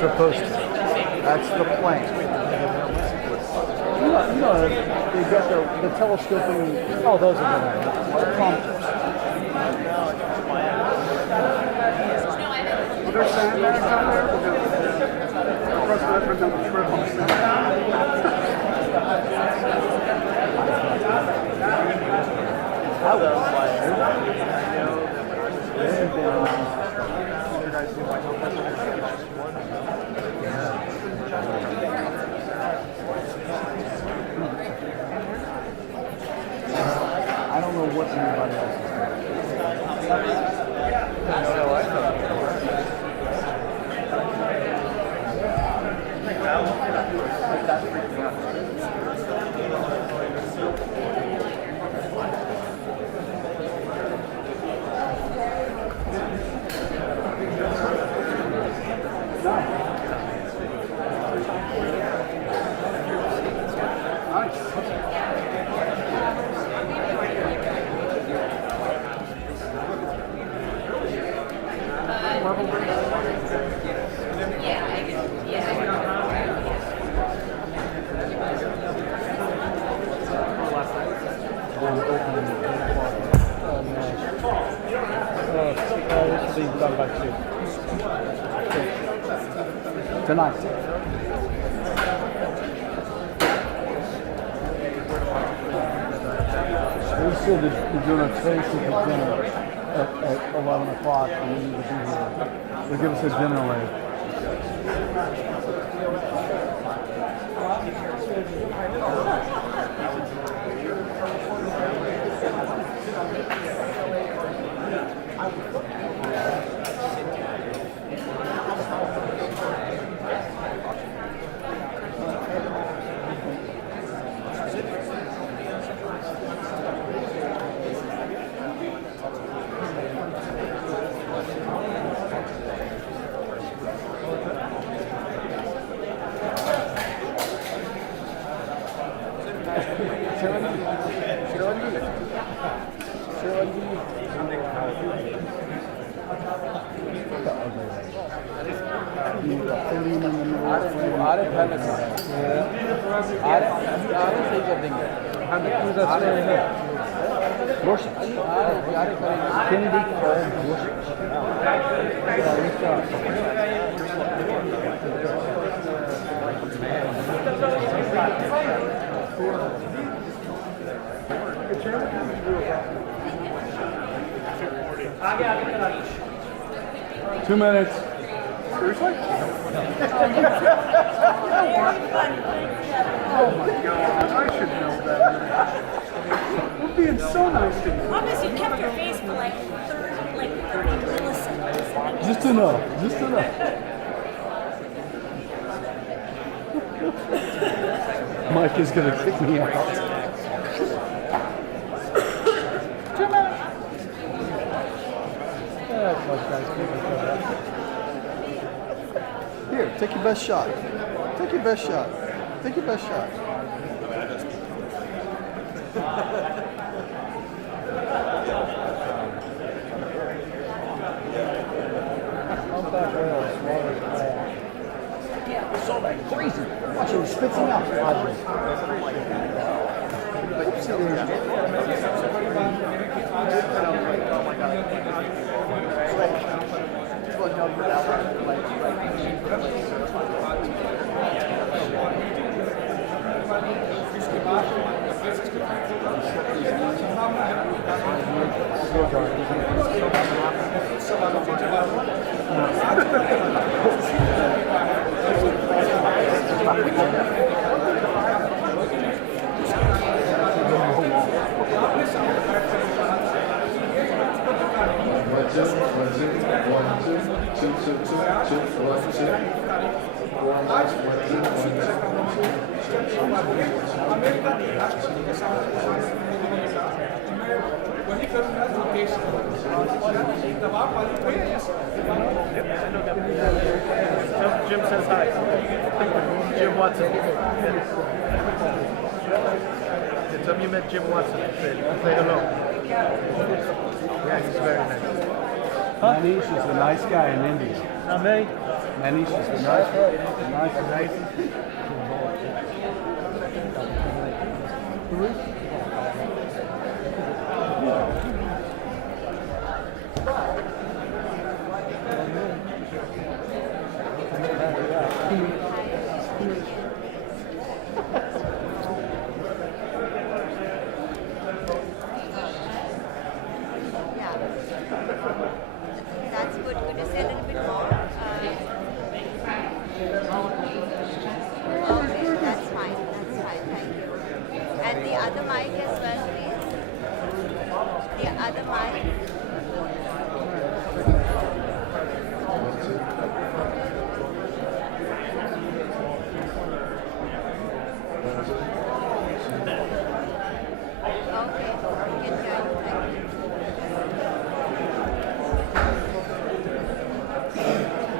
supposed to. That's the plan. They got the telescoping. Oh, those are the prompters. Well, there's sandbags out there. Across the river, down the trip on the I was like, I don't know what anybody else is this will be done by 2. Tonight. We said that we're doing a tracing for dinner at 11 o'clock, and we need to be here. They'll give us a dinner late. Two minutes. Seriously? Oh my God, I should know that. We're being so nice to you. Obviously, you kept your face for like 30 milliseconds. Just enough. Just enough. Mike is going to kick me out. 2 minutes. Here, take your best shot. Take your best shot. Take your best shot. So crazy. Watch it, spits him out. Jim says hi. Jim Watson. Tell me you met Jim Watson. Say hello. Yeah, he's very nice. Manish is a nice guy in India. Not me. Manny's just a nice. Yeah. That's good. Could you say a little bit more? Okay, that's fine. That's fine. Thank you. And the other mic as well, please. The other mic. Okay, we can hear you. Thank you.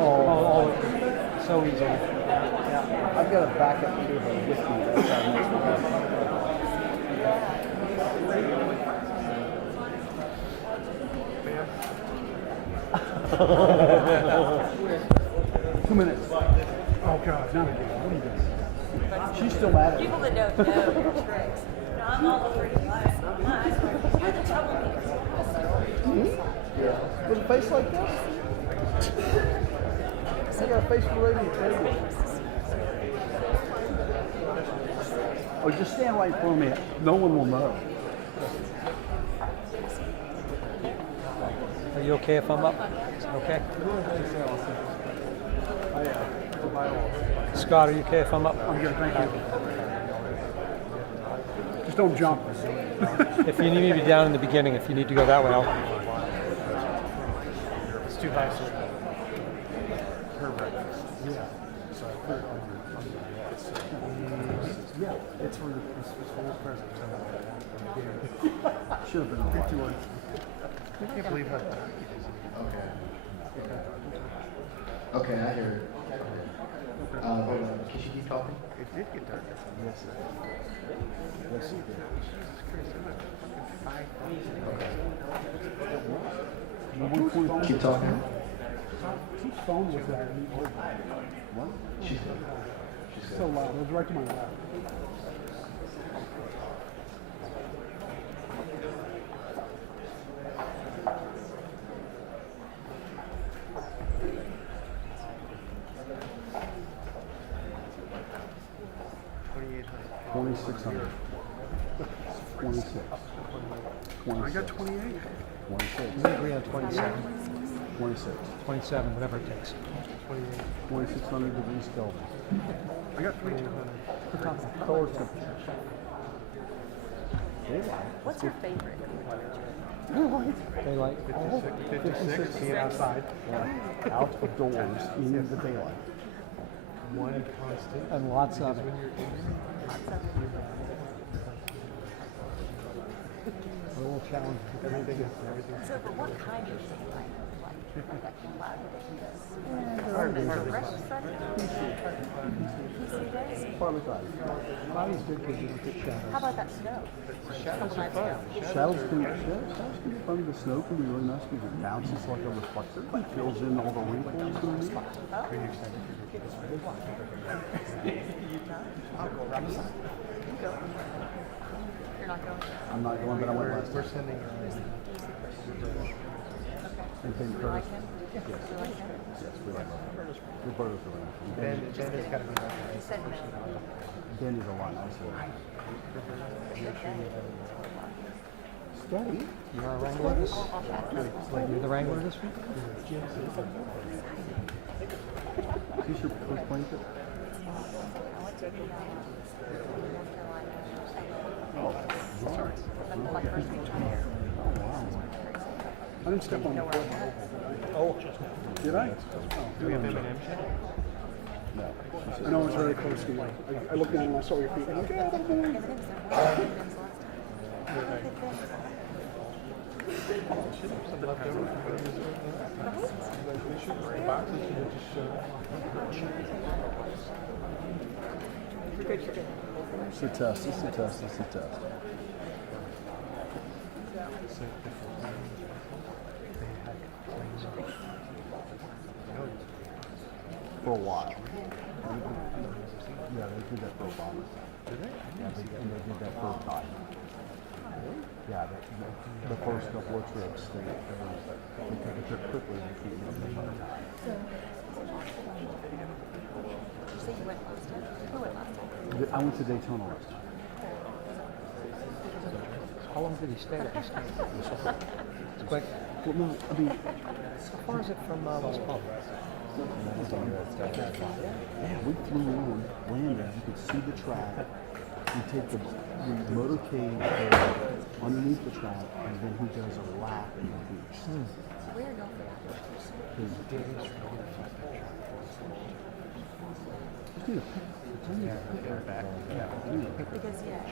Oh, So easy. yeah. I've got a backup cable with me. That's how it makes me happy. 2 minutes. Oh God, not again. What are you doing? She's still mad at me. People that don't know the tricks. No, I'm all over you. You're the troublemaker. With a face like this? I got a face for radio. Oh, just stand right in front of me. No one will know. Are you okay if I'm up? Okay. Scott, are you okay if I'm up? I'm good, thank you. Just don't jump. If you need me to be down in the beginning, if you need to go that way, I'll. It's too high, so her breakfast. Yeah. So I put it on yeah, it's for the present. Should have been on. I can't believe how dark it is. Okay, I hear it. Hold on. Can she keep talking? It did get dark. Yes, sir. Yes, he did. Jesus Christ, it was fucking 5,000. Keep talking. Whose phone was that? What? She's good. So loud. It was right to my left. $2,600. 26. I got 28. 26. We agree on 27. 26. 27, whatever it takes. 2,600 degrees Kelvin. I got 3,200. Color temperature. What's your favorite? Daylight. 56, being outside. Out of doors in the daylight. One constant. And lots of it. When you're in A little challenge. everything, So for what kind of daylight? Like cloud days? Fresh sunshine? Partly cloudy. Cloudy's good because you don't get shadows. How about that snow? shadows are fun. Shadows can be fun. The snow can be really nice because it bounces like a reflector. It fills in all the wrinkles. You know what I mean? I'll go right beside you. Go. You're not going? I'm not going, but I went last We're time. sending And Peyton You Curtis. like him? Yes. You like him? Yes, we like him. Good brothers around. Ben has got to be like He said no. Ben is a lot nicer. Steady. You're a wrangler this? You're the wrangler this week? Is your first blanket? I went to North Carolina. Oh, sorry. Like first week there. Oh, wow. I didn't step on the foot. Oh. Did I? Do we have M&M's yet? No. I know it was very close to you. I looked down and I saw your feet. I'm like, yeah, that's fine. M&M's last time. It's a test. It's a test. It's a test. For a while. Yeah, they did that for a while. Did they? Yeah, they did that for a time. Yeah, the first couple of trips, they took a trip quickly and keep them the whole time. Did you say you went last time? Who went last time? I went to Daytona last time. How long did he stay at this camp? It's quick. Well, no, I mean, How far is it from West Palm? yeah, we flew in, landed, you could see the track. You take the motorcade underneath the track, and then he does a lap in the beach. So where are y'all from? Because, yeah.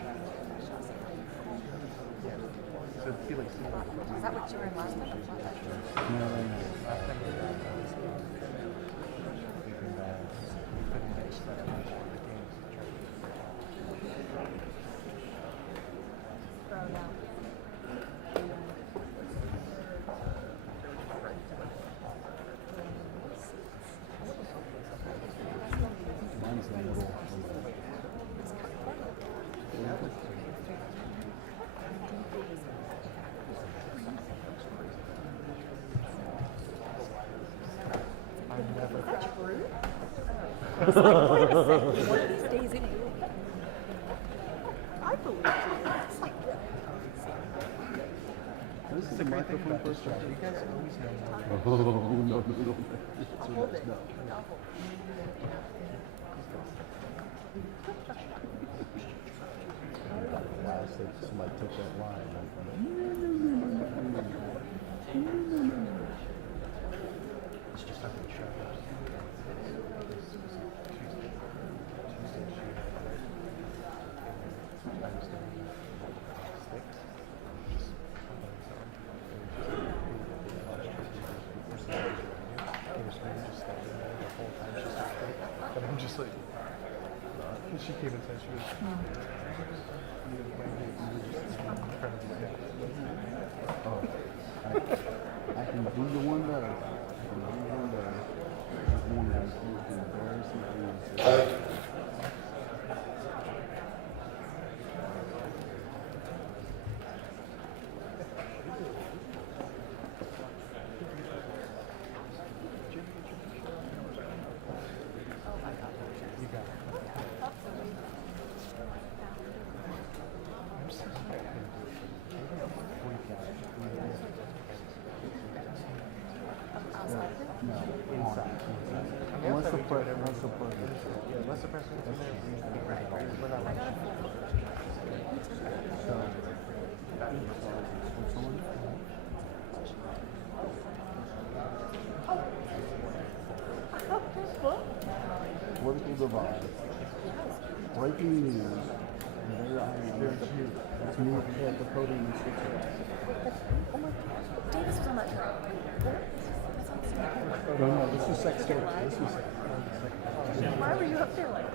So Felix. Is that what you were in last time? Mine's a little. One of these days in you. I believe you. It's like, This is a microphone first try. You guys always know. Oh, no. I'll hold it. No. I'll hold Last thing, somebody took that line. It's just not going to show up. And I'm just like, she came inside, she was, Oh, I can do the one better. I can do the one better. There's one that's embarrassing things. you got it. I'm so sorry. No, inside. Once the president, Yeah, unless the president's in there, we're not like So, political divide. Breaking news. And there I am. It's me at the podium in Switzerland. Davis was on that trip. No, this is Secretary. This is Why were you up there like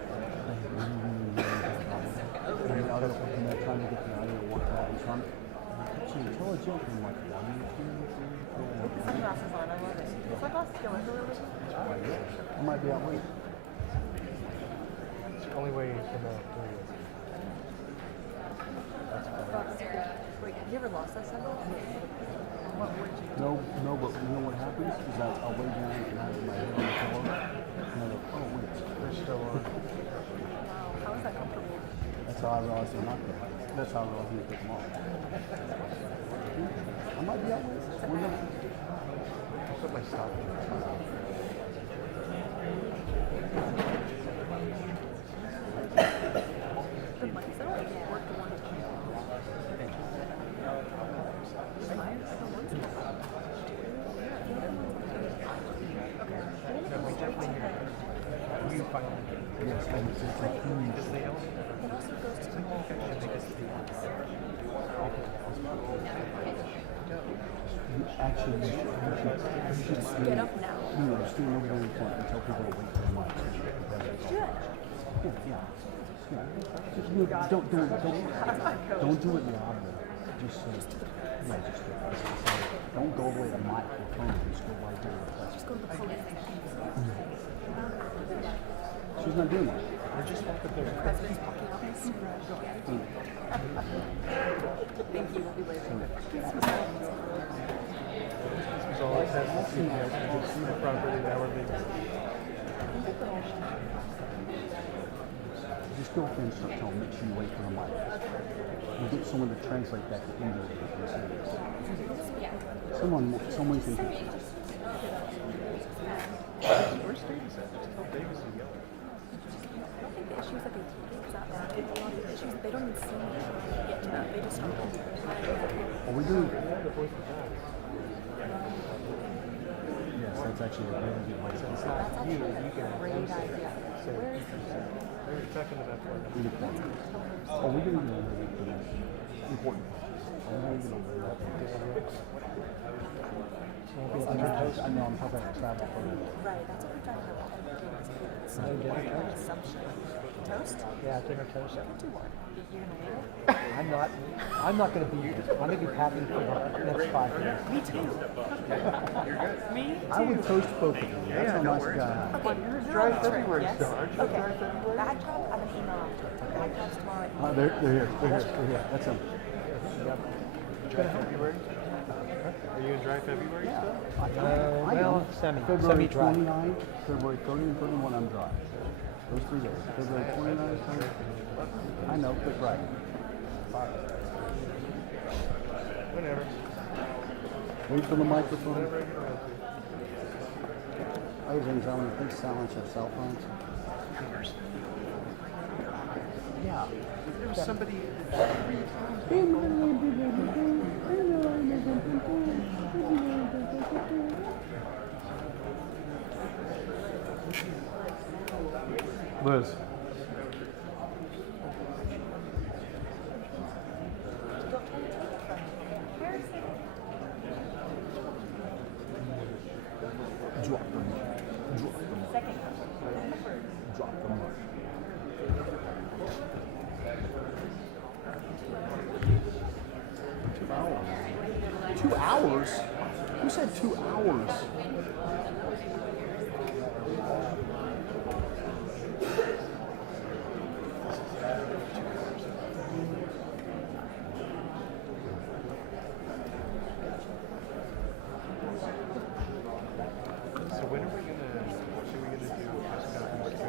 and they're trying to get the audio worked out. And so I'm actually tell a joke in like 1, 2, 3, 4. sunglasses on? I love it. Sunglasses go everywhere with you. I might be out late. it's the only way in the area. Wait, have you ever lost that sunglasses? What would you do? No, but you know what happens is that I'll lay down and I have my head on the pillow. And I'm like, oh wait, They're still on. Wow, how is that comfortable? that's how I realized they're not good. That's how I realized you take them off. I might be out late. We're not. I put my stop. The mics, I don't think work the one time. No, we definitely hear it. We find Yes, and it's a huge. because they don't. It also goes to the wall. They just You actually, you should Just get up now. No, stand over there in front and tell people to wait for the mic. Should. Yeah. Just, don't do it loudly. Just say, no, just do it. Don't go away the microphone. Just go right there. Just go to the podium. She's not doing that. We're just back up there. The president's walking out this Thank you. We'll be waiting. This was always has to see guys. You can see the property now we're leaving. Just go up there and start telling them, make sure you wait for the mic. You get someone to translate that to English. Someone can. Where's Davis at? Just tell Davis to yell. I don't think the issues that they take is that bad. A lot of the issues, they don't even see me get to that. They just don't. Are we doing? Yes, that's actually a really good way to It's not you. You can Great idea. say Where is they're talking about uniform. Are we going to do anything important? Are we going to do I know I'm talking about travel for me. Right, that's what we're talking about. So assumption. Toast? Yeah, dinner toast. Do one. You're gonna leave it? I'm not going to be. I'm going to be packing for the next 5 years. Me too. Me too. I would toast both of you. That's how nice a guy I am. Okay, you're Dry on the trip, February yes? still, aren't you? Okay. Dry February? Bag job, I'm gonna email out to it. Bag job's tomorrow at noon. They're here. They're here. That's him. Dry February? Are you in dry February still? I well, am. semi- February semi-dry. 29, February 30 and 31, I'm dry. Those 3 days. February 29, 30. I know, quit bragging. Whenever. Wait for the microphone. Whenever I get around to. Ladies and gentlemen, please silence your cell phones. Yeah. There was somebody. Liz. Drop the mic. Drop the mic. Second. Drop the mic. 2 hours. 2 hours? Who said 2 hours? So when are we gonna? What are we gonna do? Press conference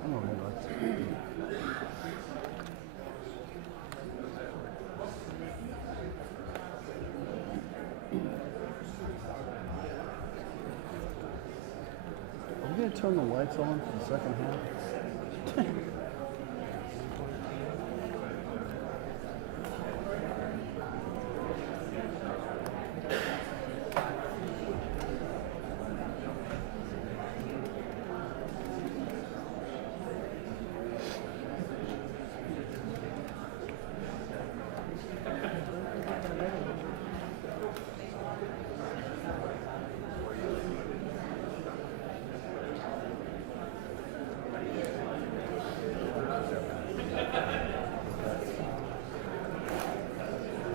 I don't know. Are we going to turn the lights on for the second half?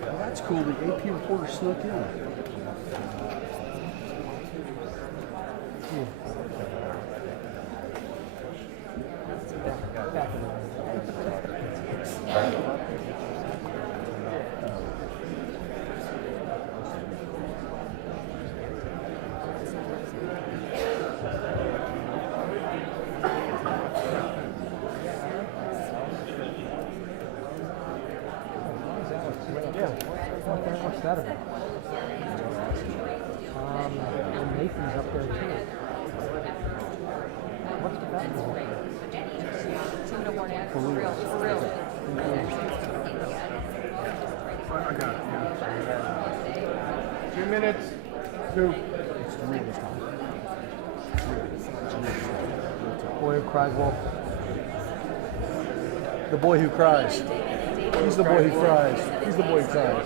Well, that's cool. The AP reporter snuck in. What's that about? Nathan's up there too. What's the that about? 2 minute warning. For real. For real. I got it, yeah. 2 minutes. 2. It's 3 this time. 3 cries wolf. The boy who cries. He's the boy who cries. He's the boy who cries.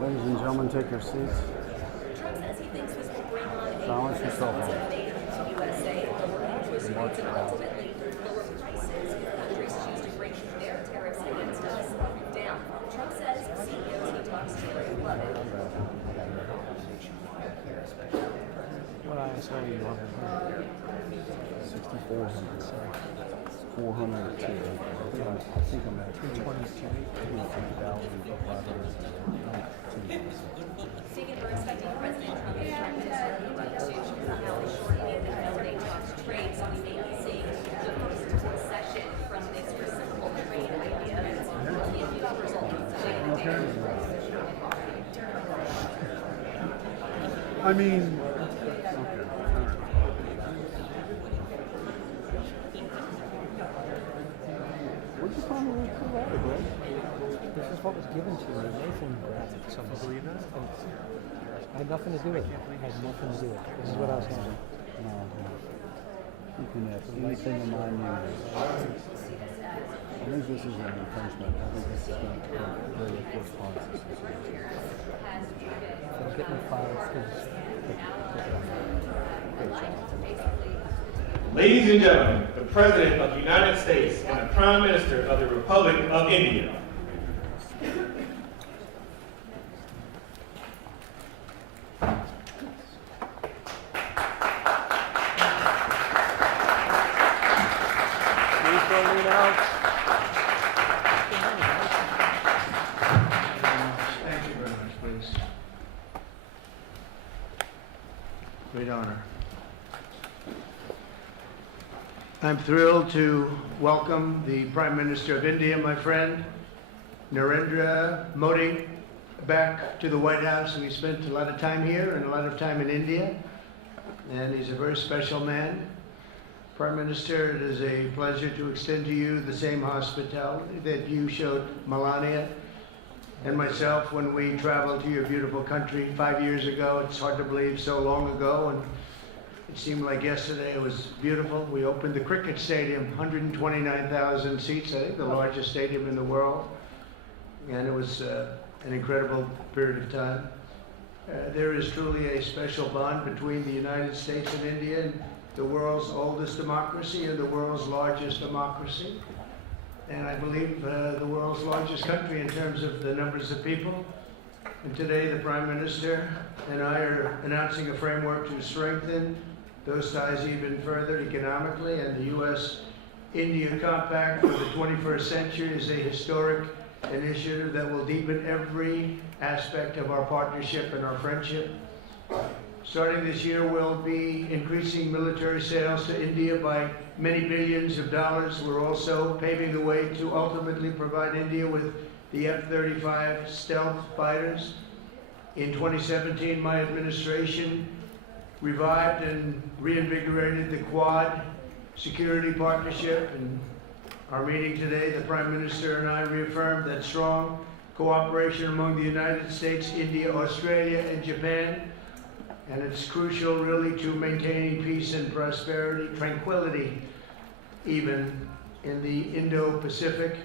Ladies and gentlemen, take your seats. Trump says he thinks this will bring on a Silence yourself. USA, lower interest rates, and ultimately lower prices if countries choose to bring their tariffs against us down. Trump says CEOs he talks to love it. What ISO are you on? 6,400. 402. I think I'm at 322. Stephen, we're expecting President Trump and Prime Minister India to finally shortly the holiday talks trade, so we may be seeing the first session from this reciprocal trade idea. If you have results today. I mean, Where'd you find the Colorado, bro? This is what was given to me. Nathan grabbed it. Some believe that? I had nothing to do with it. I had nothing to do with it. This is what I was having. No. You can have anything in my news. I think this is an infringement. I think this is going to be very responses. So get me files because Ladies and gentlemen, the President of the United States and the Prime Minister of the Republic of India. Thank you very much, please. Great honor. I'm thrilled to welcome the Prime Minister of India, my friend, Narendra Modi, back to the White House. We spent a lot of time here and a lot of time in India, and he's a very special man. Prime Minister, it is a pleasure to extend to you the same hospitality that you showed Melania and myself when we traveled to your beautiful country 5 years ago. It's hard to believe so long ago, and it seemed like yesterday. It was beautiful. We opened the cricket stadium, 129,000 seats, I think the largest stadium in the world, and it was an incredible period of time. There is truly a special bond between the United States and India, the world's oldest democracy and the world's largest democracy. And I believe the world's largest country in terms of the numbers of people. And today the Prime Minister and I are announcing a framework to strengthen those ties even further economically, and the U.S.-India Compact for the 21st century is a historic initiative that will deepen every aspect of our partnership and our friendship. Starting this year, we'll be increasing military sales to India by many billions of dollars. We're also paving the way to ultimately provide India with the F-35 stealth fighters. In 2017, my administration revived and reinvigorated the Quad security partnership. In our meeting today, the Prime Minister and I reaffirmed that strong cooperation among the United States, India, Australia, and Japan. And it's crucial, really, to maintaining peace and prosperity, tranquility, even in the Indo-Pacific.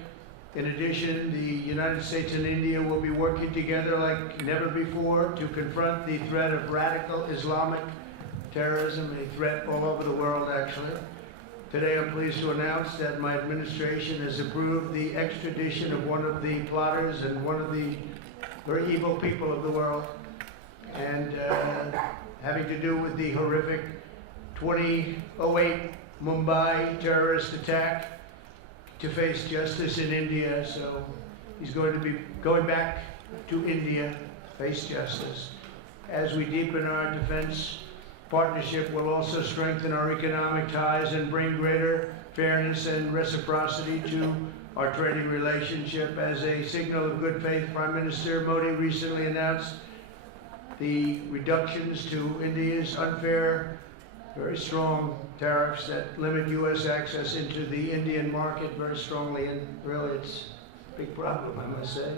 In addition, the United States and India will be working together like never before to confront the threat of radical Islamic terrorism, a threat all over the world, actually. Today, I'm pleased to announce that my administration has approved the extradition of one of the plotters and one of the very evil people of the world. And having to do with the horrific 2008 Mumbai terrorist attack, to face justice in India. So he's going to be going back to India, face justice. As we deepen our defense partnership, we'll also strengthen our economic ties and bring greater fairness and reciprocity to our trading relationship. As a signal of good faith, Prime Minister Modi recently announced the reductions to India's unfair, very strong tariffs that limit U.S. access into the Indian market very strongly, and really it's a big problem, I must say.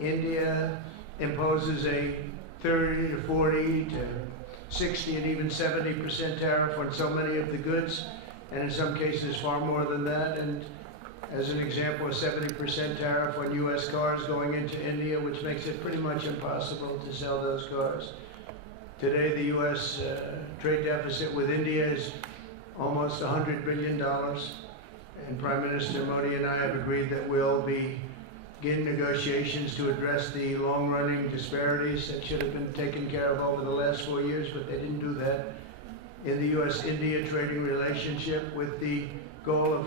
India imposes a 30 to 40 to 60 and even 70% tariff on so many of the goods, and in some cases far more than that. And as an example, a 70% tariff on U.S. cars going into India, which makes it pretty much impossible to sell those cars. Today, the U.S. Trade deficit with India is almost $100 billion, and Prime Minister Modi and I have agreed that we'll begin negotiations to address the long-running disparities that should have been taken care of over the last 4 years, but they didn't do that, in the U.S.-India trading relationship, with the goal of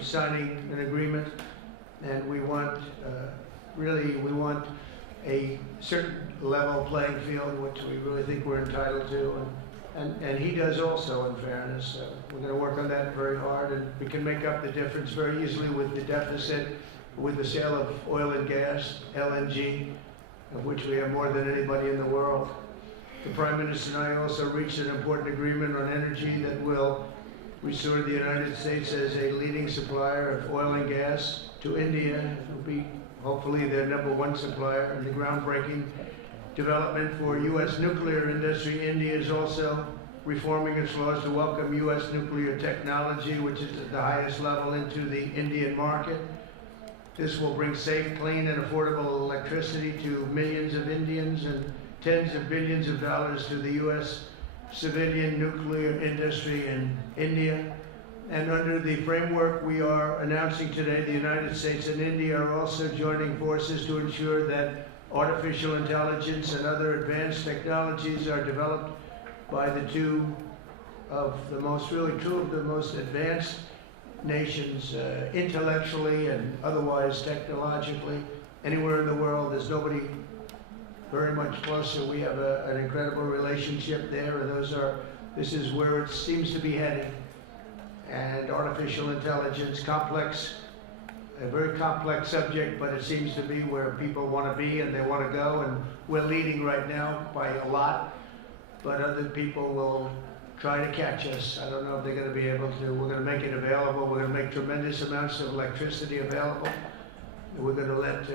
signing an agreement. And we want, we want a certain level playing field, which we really think we're entitled to, and he does also, in fairness. We're going to work on that very hard, and we can make up the difference very easily with the deficit, with the sale of oil and gas, LNG, of which we have more than anybody in the world. The Prime Minister and I also reached an important agreement on energy that will restore the United States as a leading supplier of oil and gas to India. It will be hopefully their #1 supplier, in the groundbreaking development for U.S. nuclear industry. India is also reforming its laws to welcome U.S. nuclear technology, which is at the highest level, into the Indian market. This will bring safe, clean, and affordable electricity to millions of Indians and tens of billions of dollars to the U.S. civilian nuclear industry in India. And under the framework we are announcing today, the United States and India are also joining forces to ensure that artificial intelligence and other advanced technologies are developed by two of the most advanced nations, intellectually and otherwise technologically, anywhere in the world. There's nobody very much closer. We have an incredible relationship there, and this is where it seems to be heading. And artificial intelligence, a very complex subject, but it seems to be where people want to be and they want to go, and we're leading right now by a lot, but other people will try to catch us. I don't know if they're going to be able to. We're going to make it available. We're going to make tremendous amounts of electricity available. We're going to let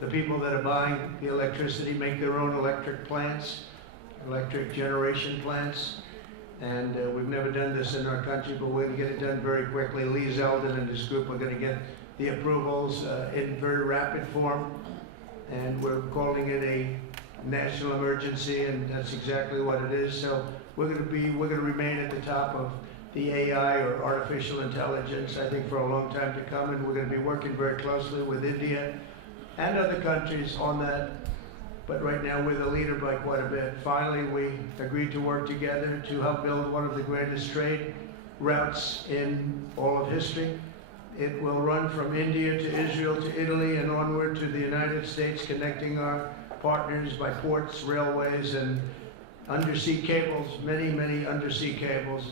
the people that are buying the electricity make their own electric plants, electric generation plants. And we've never done this in our country, but we're going to get it done very quickly. Lee Zeldin and his group are going to get the approvals in very rapid form. And we're calling it a national emergency, and that's exactly what it is. So we're going to remain at the top of the AI, or artificial intelligence, I think, for a long time to come, and we're going to be working very closely with India and other countries on that. But right now we're the leader by quite a bit. Finally, we agreed to work together to help build one of the greatest trade routes in all of history. It will run from India to Israel to Italy and onward to the United States, connecting our partners by ports, railways, and undersea cables, many undersea cables.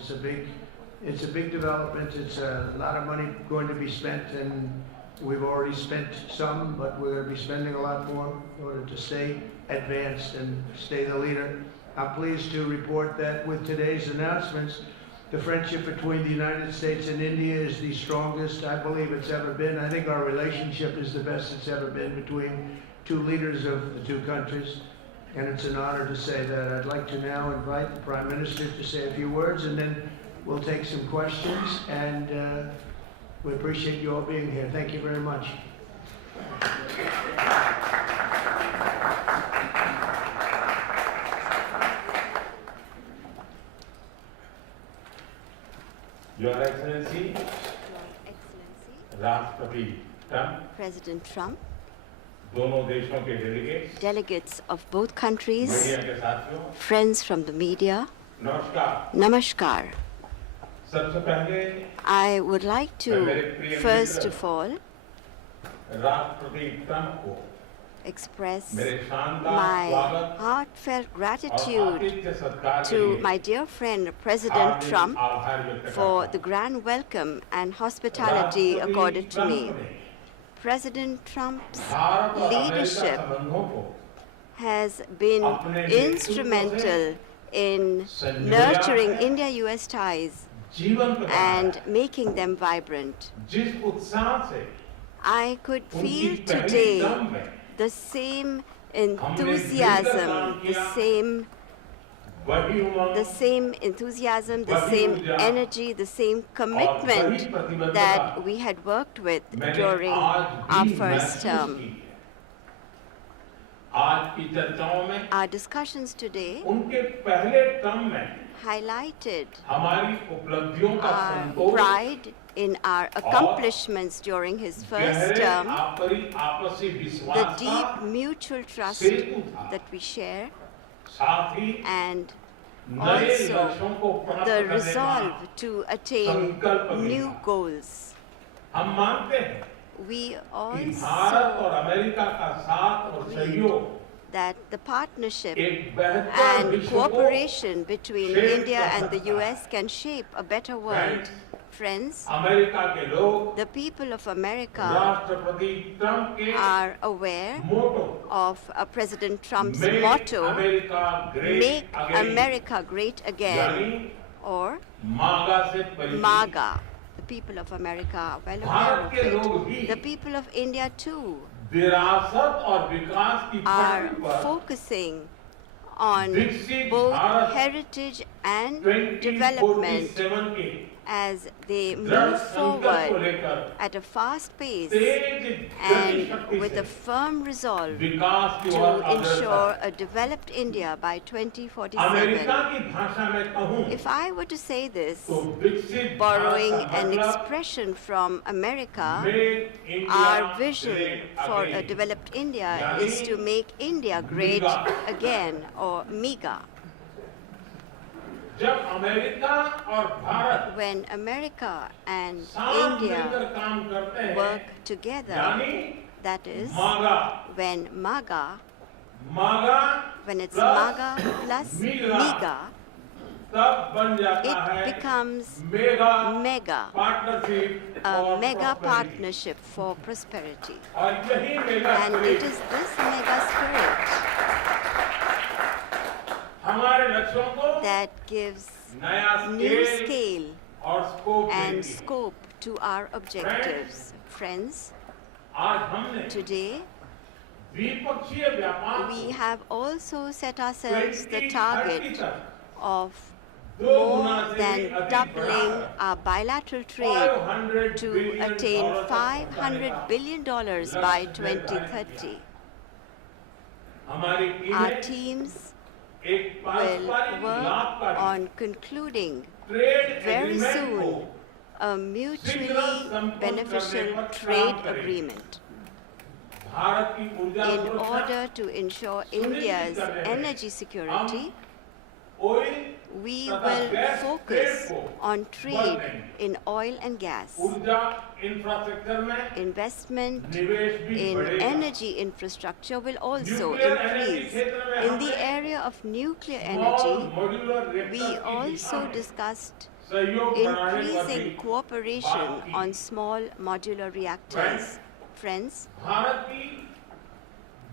It's a big development. It's a lot of money going to be spent, and we've already spent some, but we're going to be spending a lot more in order to stay advanced and stay the leader. I'm pleased to report that with today's announcements, the friendship between the United States and India is the strongest I believe it's ever been. I think our relationship is the best it's ever been between two leaders of the two countries, and it's an honor to say that. I'd like to now invite the Prime Minister to say a few words, and then we'll take some questions, and we appreciate you all being here. Thank you very much. Your Excellency, Rashtrapati Trump, President Trump, दोनों देशों के delegates, delegates of both countries, media के साथियों, friends from the media, नमस्कार। Namaskar. सबसे पहले I would like to, first of all, राष्ट्रपति Trump को express मेरे शानदार my स्वागत heartfelt और gratitude आतिथ्य सत्कार के to लिए my dear friend President Hardik Trump आभार व्यक्त for करता the हूं। grand welcome and hospitality राष्ट्रपति accorded to me. ट्रंप ने President Trump's भारत और अमेरिका leadership संबंधों को has been अपने नेतृत्व instrumental in संजोया nurturing है, India-US ties जीवंत बनाया and है। making them vibrant. जिस उत्साह से I could उनकी feel पहली today टर्म में the same हमने मिलकर enthusiasm, काम the किया, वही उमंग, the वही same ऊर्जा energy, the same commitment वही प्रतिबद्धता that we had worked with मैंने during आज our भी first महसूस term. की है। आज की चर्चाओं में Our discussions today उनके पहले टर्म में highlighted हमारी उपलब्धियों का our Santosh, pride in our accomplishments during his first गहरे term, आपसी the विश्वास का deep mutual trust सेतु था। that we share, साथ ही and नए also लक्ष्यों को प्राप्त the करने का resolve to attain संकल्प भी new था। goals. हम मानते हैं We कि भारत और also अमेरिका का साथ और सहयोग that the partnership एक बेहतर and विश्व को cooperation between shape India कर and the सकता है। US can shape a better world. Friends, America के लोग the people of America राष्ट्रपति ट्रंप के are aware motto of President Trump's Make motto, America Great Make Again, America Great Again, यानी or मागा से परिचित। MAGA. The people of America are well Bharat के aware लोग of भी it. The people of India too विरासत और विकास की are पटरी पर focusing on विकसित both Bharat heritage and development 2047 के as they दृढ़ move संकल्प को forward लेकर at a fast pace तेज गति and शक्ति with a से firm resolve विकास की to ओर अग्रसर ensure a developed India by America 2047. की भाषा में कहूँ If I were to say this, तो विकसित borrowing भारत का an मतलब expression from America, Make India our vision Great for a Again. developed India यानी is to make India great MEGA. again, or MEGA. जब अमेरिका और Bharat When America and साथ मिलकर India काम करते हैं work together, यानी that is, मागा when MAGA, मागा when it's plus MAGA plus MEGA, MEGA, तब बन जाता it है becomes mega MEGA, partnership a और mega prosperity। partnership for prosperity. और यही mega And it is this mega spirit हमारे लक्ष्यों को that gives नया new स्केल scale और स्कोप and देती है। scope to our objectives. Friends, आज हमने today द्विपक्षीय व्यापार we को have also set ourselves the 2030 target तक of दो गुना more से than भी अधिक doubling बढ़ाकर our bilateral trade $500 to billion attain तक पहुंचाने $500 का billion by 2030. हमारी Our टीमें teams एक will पारस्परिक work लाभकारी on concluding trade very agreement को soon a mutually beneficial trade agreement Bharat की ऊर्जा in सुरक्षा, order to ensure India's energy security. Oil We तथा will गैस focus ट्रेड को on trade in oil and gas. ऊर्जा infrastructure में Investment निवेश भी in बढ़ेगा। energy infrastructure will also nuclear energy increase. क्षेत्र में In the हमने area of nuclear small energy, modular we reactor की दिशा also में discussed सहयोग बढ़ाने पर increasing भी cooperation बात की। on small modular reactors. Friends, Bharat की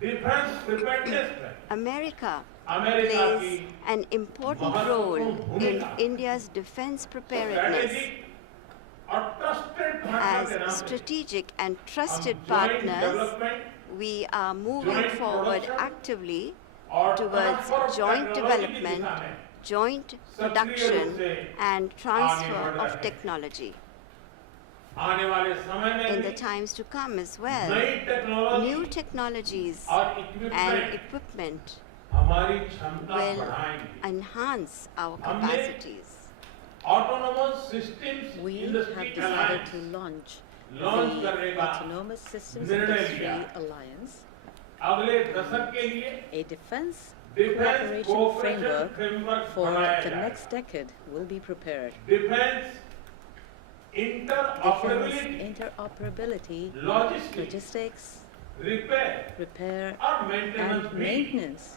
डिफेंस प्रिपेयर्डनेस में America अमेरिका की plays an important महत्वपूर्ण role in भूमिका India's defense preparedness. स्ट्रेटेजिक और ट्रस्टेड पार्टनर के नाम As पे strategic and हम trusted joint partners, development we are moving joint forward production actively और towards transfer of joint technology की development, दिशा में joint सक्रिय रूप production, से and आगे transfer बढ़ रहे of हैं। technology. आने वाले समय में In भी the times to come as well, नई टेक्नोलॉजी new technologies और and इक्विपमेंट equipment हमारी क्षमता will बढ़ाएंगे enhance our हमने capacities. Autonomous systems We have industry decided to alliance launch launch the करने का Autonomous Systems निर्णय Industry लिया। Alliance अगले दशक के लिए A defense defence cooperation cooperation framework framework for बनाया the जाएगा। next decade will be prepared. Defence Defense interoperability, interoperability, logistics, logistics, repair repair, और मेंटेनेंस and भी maintenance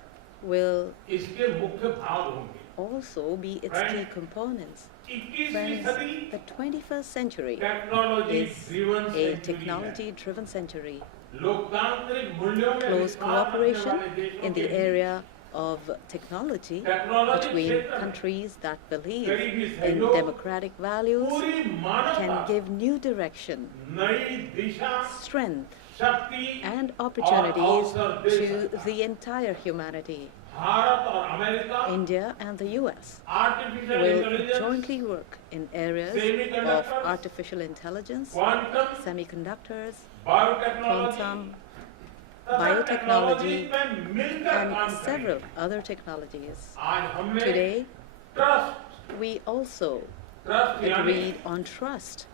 will इसके मुख्य भाग होंगे। also be its key components. 21वीं Friends, सदी the 21st century technology is driven a century है। technology-driven century. लोकतांत्रिक मूल्यों में Close विश्वास रखने cooperation वाले देशों in the के बीच area of technology technology between क्षेत्र में countries that believe करीबी in सहयोग democratic values पूरी मानवता can give new direction, नई दिशा, strength, शक्ति and और opportunities अवसर दे to सकता है। the entire humanity. भारत और America India and the US artificial will intelligence, jointly work in areas of Semiconductors, artificial intelligence, quantum, semiconductors, biotechnology, quantum, तथा biotechnology, technology में मिलकर and काम करेंगे। several other technologies. आज हमने Today, ट्रस्ट we also यानी agreed on trust,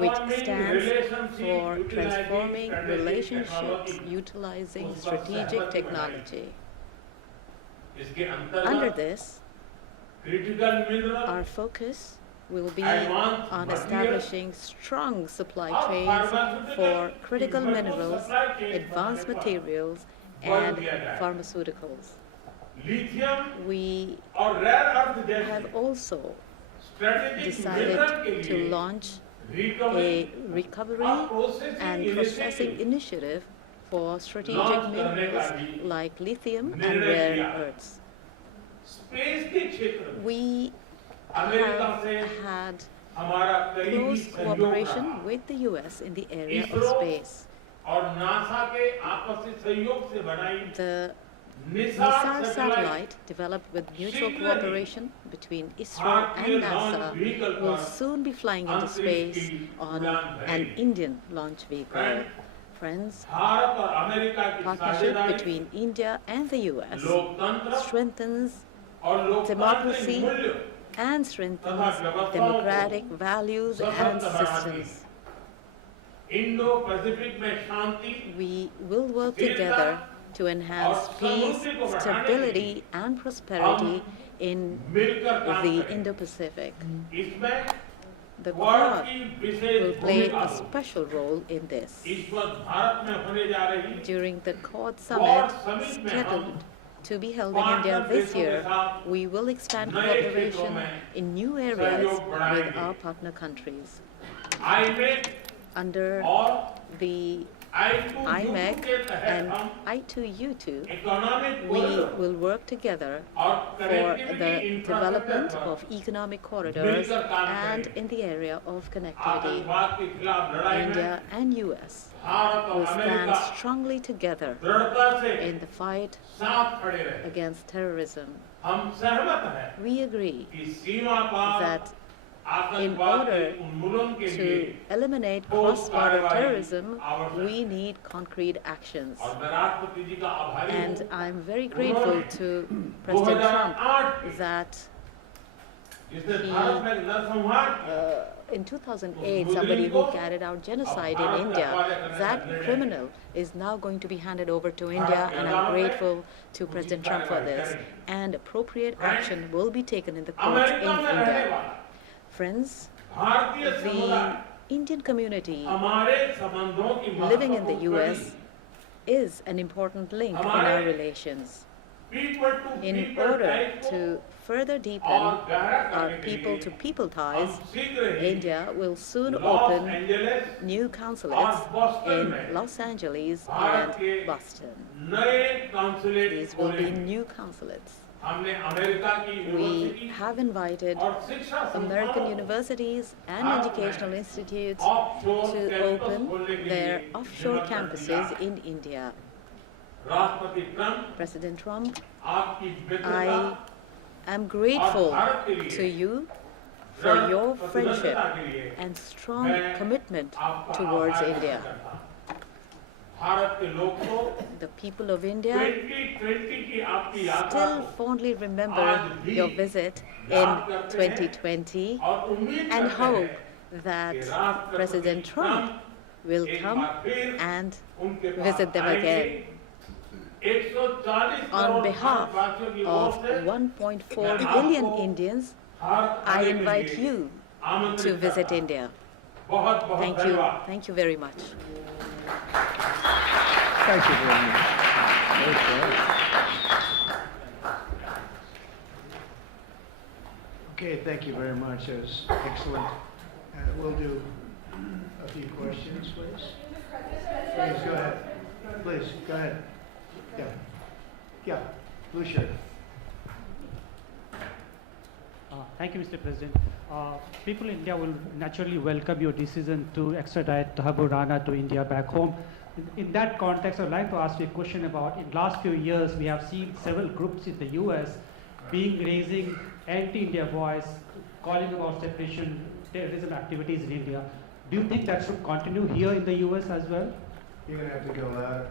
which transforming stands relationship for utilising transforming strategic relationships technology utilizing उस पर strategic सहमति technology. इसके Under अंतर्गत this, critical mineral our focus will be Advanced on materials establishing strong supply और chains pharmaceutical for critical की भरपूर minerals, supply chain advanced बनाने पर materials, बल and दिया जाए। pharmaceuticals. लिथियम We और रेयर अर्थ have जैसे also स्ट्रेटेजिक decided मिनरल के to लिए launch रिकवरी a recovery और processing and processing initiative for strategic Launch करने का minerals भी like lithium and निर्णय rare किया। earths. स्पेस के क्षेत्र में We अमेरिका have से had हमारा करीबी close सहयोग cooperation रहा with the US in the area of ISRO space. और नासा के आपसी सहयोग से बनाई The Nisar NISAR satellite satellite, developed with mutual शीघ्र ही cooperation between ISRO भारतीय and launch NASA, vehicle will पर soon be flying into अंतरिक्ष space की on उड़ान an भरेगी। Indian launch vehicle. Friends, Bharat और अमेरिका की partnership साझेदारी between India and the US लोकतंत्र strengthens और लोकतांत्रिक democracy मूल्यों and strengthens democratic values and systems. Indo Pacific में शांति We will work together to enhance peace, stability, and prosperity in मिलकर काम the करें। Indo-Pacific. इसमें The क्वाड Quad की will विशेष play भूमिका a होगी। special role in this. इस वक्त भारत में होने जा रही During the Quad Quad Summit Summit में scheduled to be held in partner India this देशों के year, साथ we will expand नए cooperation क्षेत्रों में in new areas सहयोग बढ़ाएंगे। with our partner countries. IMEC Under और the I2U IMEC के तहत and हम I2U2, economic we corridor will work together और for connectivity the development infrastructure of economic corridors मिलकर काम and करें। in the area of connectivity. आतंकवाद के खिलाफ लड़ाई में India and US भारत और will stand America strongly together दृढ़ता से in the fight साथ खड़े रहे। against terrorism. हम सहमत हैं We agree कि सीमा पार that in आतंकवाद के order उन्मूलन के लिए to eliminate ठोस cross-border कार्रवाई terrorism, आवश्यक we need concrete actions. और मैं राष्ट्रपति जी का आभारी And हूँ I'm very grateful to President Trump 2008 that जिसने he, भारत में नरसंहार in 2008, somebody who carried out genocide in India, that criminal is now going to be handed over to India, and I'm grateful to President Trump for this. And appropriate action will be taken in the courts in America में रहने India. वाला Friends, भारतीय the समुदाय Indian community हमारे संबंधों की living in the महत्वपूर्ण US is an important link in our relations. people to In people order type को to further deepen और गहरा our करने के people-to-people लिए ties, हम शीघ्र ही India will soon loss open Angeles new consulates और बॉस्टन in में Los Angeles भारत and के Boston. नए कॉन्सुलेट These will be खोलेंगे। new consulates. हमने अमेरिका की We यूनिवर्सिटी have invited और शिक्षा American संस्थानों universities and educational institutes offshore to campus open खोलने के their लिए offshore निमंत्रण campuses दिया। in India. राष्ट्रपति ट्रंप President Trump, आपकी मित्रता I am grateful to you for दृढ़ your प्रतिबद्धता friendship के लिए and strong मैं commitment आपका towards आभार India. व्यक्त करता हूं। भारत के लोग को The people of India 2020 की आपकी यात्रा still को fondly remember your visit in 2020 और उम्मीद and करते हैं hope that President Trump will एक come बार फिर and उनके पास visit them आएंगे again. On behalf of 1.4 billion Indians, I invite you to visit India. Thank you. Thank you very much. Thank you very much. Okay, thank you very much. That was excellent. We'll do a few questions, please. Please, go ahead. Please, go ahead. Yeah. Yeah, blue shirt. Thank you, Mr. President. People in India will naturally welcome your decision to extradite Thakur Rana to India back home. In that context, I'd like to ask you a question about, in the last few years, we have seen several groups in the US raising anti-India voice, calling about separation, terrorism activities in India. Do you think that should continue here in the US as well? You're going to have to go louder.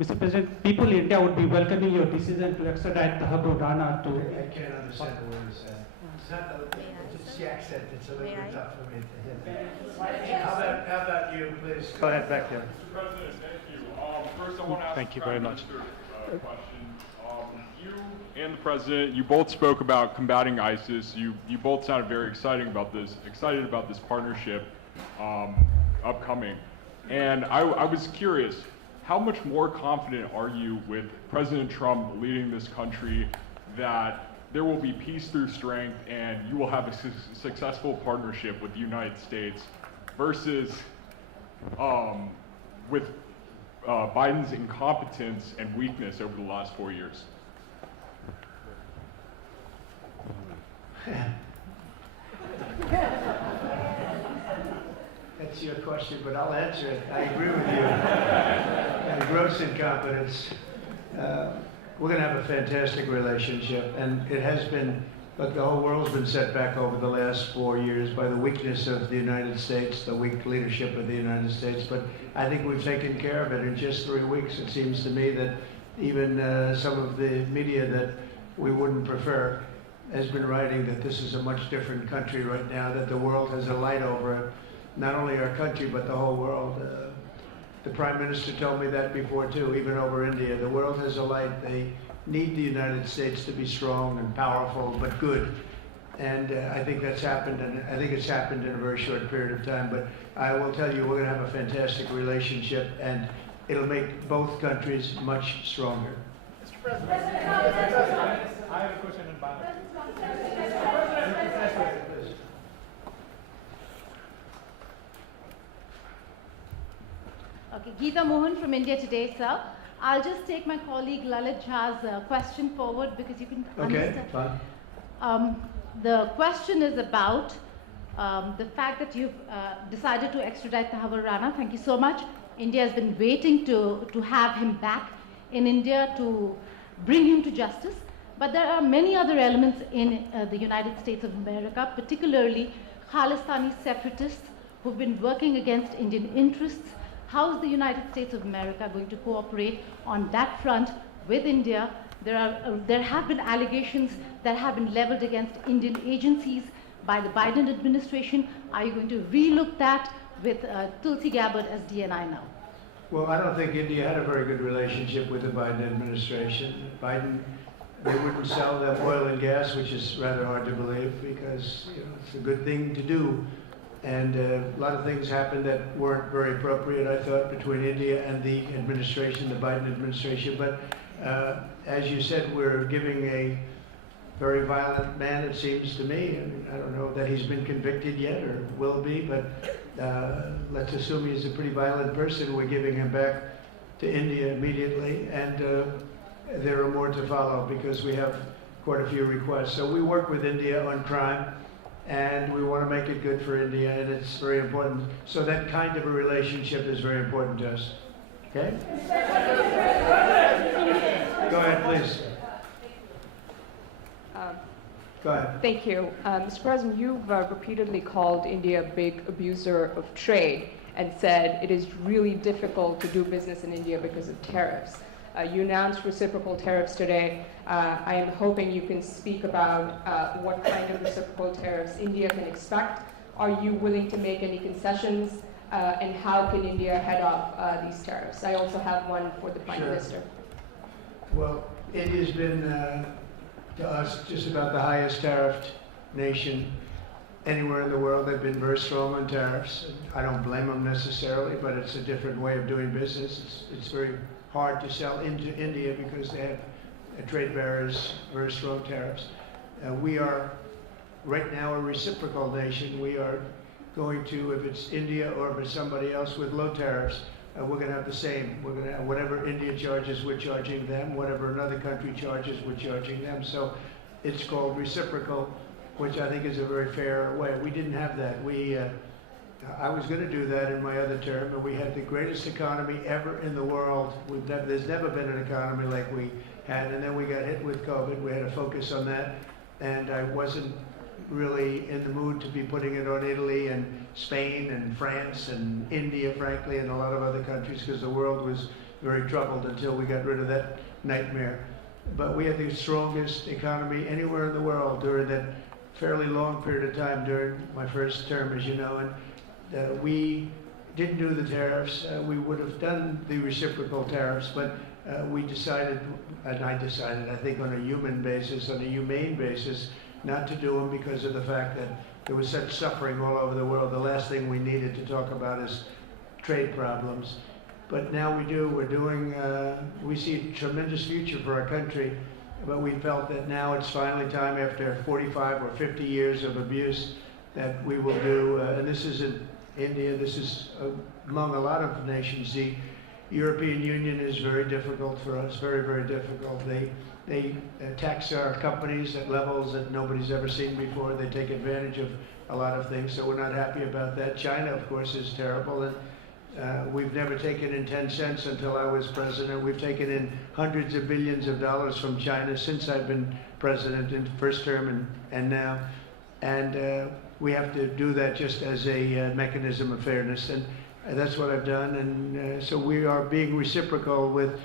Mr. President, people in India would be welcoming your decision to extradite Thakur Rana to... I can't understand the word you said. It's not the accent, it's a little bit tough for me to hit. How about you, please? Go ahead, back there. Mr. President, thank you. First, I want to ask Thank you the very Prime much. Minister a question. You and the President, you both spoke about combating ISIS. You both sounded very excited about this partnership upcoming. And I was curious, how much more confident are you with President Trump leading this country that there will be peace through strength and you will have a successful partnership with the United States versus with Biden's incompetence and weakness over the last 4 years? That's your question, but I'll answer it. I agree with you. Gross incompetence. We're going to have a fantastic relationship, and it has been, but the whole world's been set back over the last 4 years by the weakness of the United States, the weak leadership of the United States, but I think we've taken care of it in just 3 weeks. It seems to me that even some of the media that we wouldn't prefer has been writing that this is a much different country right now, that the world has a light over it, not only our country, but the whole world. The Prime Minister told me that before too, even over India. The world has a light. They need the United States to be strong and powerful, but good. And I think that's happened, and I think it's happened in a very short period of time. But I will tell you, we're going to have a fantastic relationship, and it'll make both countries much stronger. Mr. President, I have a question in Bangladesh. Okay, Geeta Mohan from India Today, sir. I'll just take my colleague Lalit Jha's question forward because you can understand. Okay, fine. The question is about the fact that you've decided to extradite Thakur Rana. Thank you so much. India has been waiting to have him back in India to bring him to justice. But there are many other elements in the United States of America, particularly Khalistani separatists who've been working against Indian interests. How is the United States of America going to cooperate on that front with India? There have been allegations that have been leveled against Indian agencies by the Biden administration. Are you going to relook that with Tulsi Gabbard as DNI now? Well, I don't think India had a very good relationship with the Biden administration. They wouldn't sell them oil and gas, which is rather hard to believe because it's a good thing to do. And a lot of things happened that weren't very appropriate, I thought, between India and the administration, the Biden administration. But as you said, we're giving a very violent man, it seems to me. I don't know that he's been convicted yet or will be, but let's assume he's a pretty violent person. We're giving him back to India immediately. And there are more to follow because we have quite a few requests. So we work with India on crime. And we want to make it good for India, and it's very important. So that kind of a relationship is very important to us. Okay? Go ahead, please. Go ahead. Thank you. Mr. President, you've repeatedly called India a big abuser of trade and said it is really difficult to do business in India because of tariffs. You announced reciprocal tariffs today. I am hoping you can speak about what kind of reciprocal tariffs India can expect. Are you willing to make any concessions and how can India head off these tariffs? I also have one for the Prime Sure. Minister. Well, India's been, to us, just about the highest tariffed nation anywhere in the world. They've been very strong on tariffs. I don't blame them necessarily, but it's a different way of doing business. It's very hard to sell into India because they have trade barriers, very strong tariffs. We are right now a reciprocal nation. We are going to, if it's India or if it's somebody else with low tariffs, we're going to have the same. We're going to have whatever India charges, we're charging them. Whatever another country charges, we're charging them. So it's called reciprocal, which I think is a very fair way. We didn't have that. I was going to do that in my other term, and we had the greatest economy ever in the world. There's never been an economy like we had, and then we got hit with COVID. We had to focus on that, and I wasn't really in the mood to be putting it on Italy and Spain and France and India, frankly, and a lot of other countries, because the world was very troubled until we got rid of that nightmare. But we had the strongest economy anywhere in the world during that fairly long period of time during my first term, as you know, and we didn't do the tariffs. We would have done the reciprocal tariffs, but we decided, and I decided, I think on a human basis, on a humane basis, not to do them because of the fact that there was such suffering all over the world. The last thing we needed to talk about is trade problems. But now we do. We're doing, we see a tremendous future for our country, but we felt that now it's finally time, after 45 or 50 years of abuse, that we will do, and this isn't India, this is among a lot of nations. The European Union is very difficult for us, very, very difficult. They tax our companies at levels that nobody's ever seen before. They take advantage of a lot of things, so we're not happy about that. China, of course, is terrible, and we've never taken in 10 cents until I was president. We've taken in hundreds of billions of dollars from China since I've been president in the first term and now. And we have to do that just as a mechanism of fairness, and that's what I've done. And so we are being reciprocal with